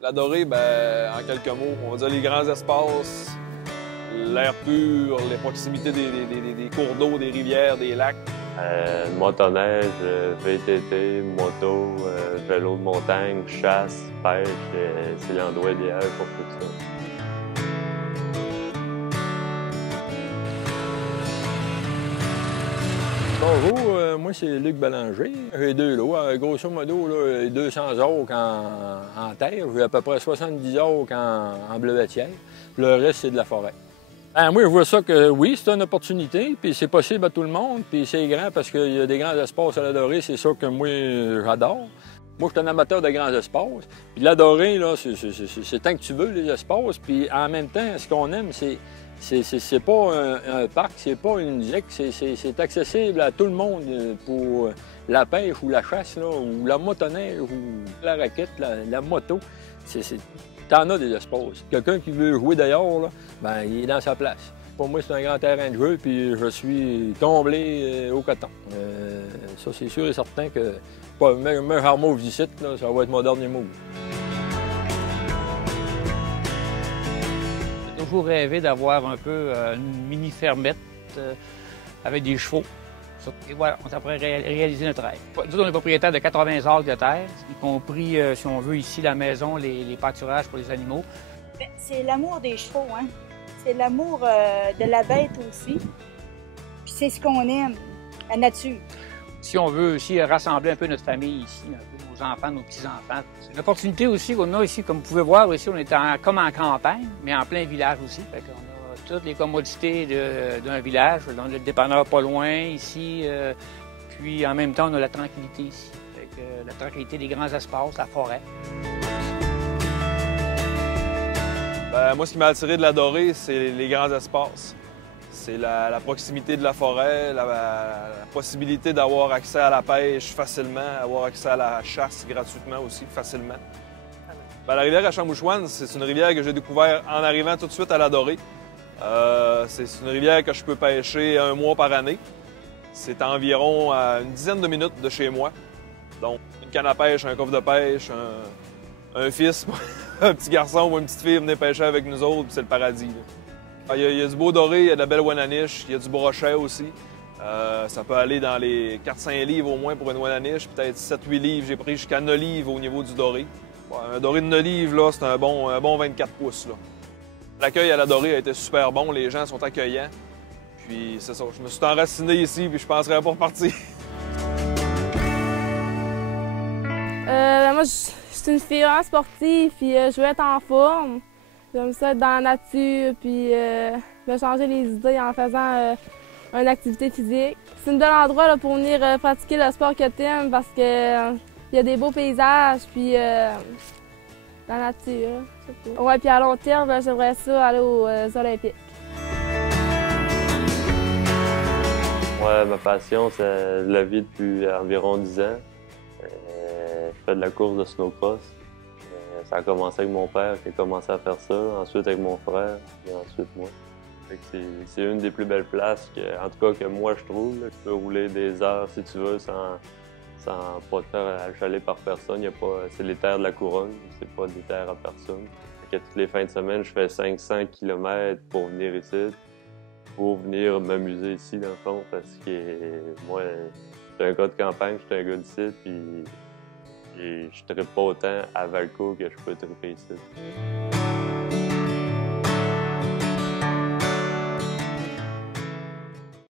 La Dorée, ben, en quelques mots, on va dire les grands espaces, l'air pur, les proximités des cours d'eau, des rivières, des lacs. Motoneige, VTT, moto, vélo de montagne, chasse, pêche, c'est l'endroit idéal pour tout ça. Bonjour, moi c'est Luc Bélanger. J'ai 2 lots. Grosso modo, là, 200 orques en terre. J'ai à peu près 70 orques en bleuetière. Le reste, c'est de la forêt. Ben, moi, je vois ça que oui, c'est une opportunité, puis c'est possible à tout le monde, puis c'est grand parce qu'il y a des grands espaces à la Dorée, c'est ça que moi, j'adore. Moi, je suis un amateur de grands espaces. Puis la Dorée, là, c'est tant que tu veux, les espaces. Puis en même temps, ce qu'on aime, c'est pas un parc, c'est pas une ZEC, c'est accessible à tout le monde pour la pêche ou la chasse, là, ou la motoneige, ou la raquette, la moto. T'en as des espaces. Quelqu'un qui veut jouer dehors, là, ben, il est dans sa place. Pour moi, c'est un grand terrain de jeu, puis je suis comblé au coton. Ça, c'est sûr et certain que pas le meilleur move d'ici, là, ça va être mon dernier move. J'ai toujours rêvé d'avoir un peu une mini-fermette avec des chevaux. Et voilà, on s'est réaliser notre rêve. Nous, on est propriétaire de 80 acres de terre, y compris, si on veut, ici, la maison, les pâturages pour les animaux. C'est l'amour des chevaux, hein? C'est l'amour de la bête aussi. Puis c'est ce qu'on aime, la nature. Si on veut aussi rassembler un peu notre famille ici, un peu nos enfants, nos petits-enfants. C'est une opportunité aussi qu'on a ici. Comme vous pouvez voir ici, on est comme en campagne, mais en plein village aussi. Fait qu'on a toutes les commodités d'un village. On a le dépanneur pas loin ici. Puis en même temps, on a la tranquillité ici. Fait que, la tranquillité des grands espaces, la forêt. Ben, moi, ce qui m'a attiré de la Dorée, c'est les grands espaces. C'est la proximité de la forêt, la possibilité d'avoir accès à la pêche facilement, avoir accès à la chasse gratuitement aussi, facilement. Ben, la rivière Achamouchouane, c'est une rivière que j'ai découverte en arrivant tout de suite à la Dorée. C'est une rivière que je peux pêcher 1 mois par année. C'est environ à une dizaine de minutes de chez moi. Donc, une canne à pêche, un coffre de pêche, un fils, un petit garçon ou une petite fille venir pêcher avec nous autres, puis c'est le paradis, là. Il y a du beau doré, il y a de la belle ouananiche, il y a du brochet aussi. Ça peut aller dans les 400 livres au moins pour une ouananiche, peut-être 7-8 livres. J'ai pris jusqu'à 9 livres au niveau du doré. Bon, un doré de 9 livres, là, c'est un bon 24 pouces, là. L'accueil à la dorée a été super bon, les gens sont accueillants. Puis c'est ça, je me suis enraciné ici, puis je penserais pas repartir. Moi, je suis une fille vraiment sportive, puis je veux être en forme. J'aime ça être dans la nature, puis me changer les idées en faisant une activité physique. C'est un bel endroit là, pour venir pratiquer le sport que tu aimes parce que il y a des beaux paysages, puis la nature, c'est tout. Ouais, puis à long terme, j'aimerais ça aller aux Olympiques. Ouais, ma passion, c'est la vie depuis environ 10 ans. Je fais de la course de snowcross. Ça a commencé avec mon père qui a commencé à faire ça, ensuite avec mon frère, et ensuite moi. C'est une des plus belles places, en tout cas que moi je trouve. Là. Tu peux rouler des heures si tu veux sans pas te faire achaler par personne. C'est les terres de la couronne, c'est pas des terres à personne. Fait que toutes les fins de semaine, je fais 500 km pour venir ici, pour venir m'amuser ici dans le fond, parce que moi, je suis un gars de campagne, je suis un gars d'ici, puis je trippe pas autant à Valco que je peux tripper ici.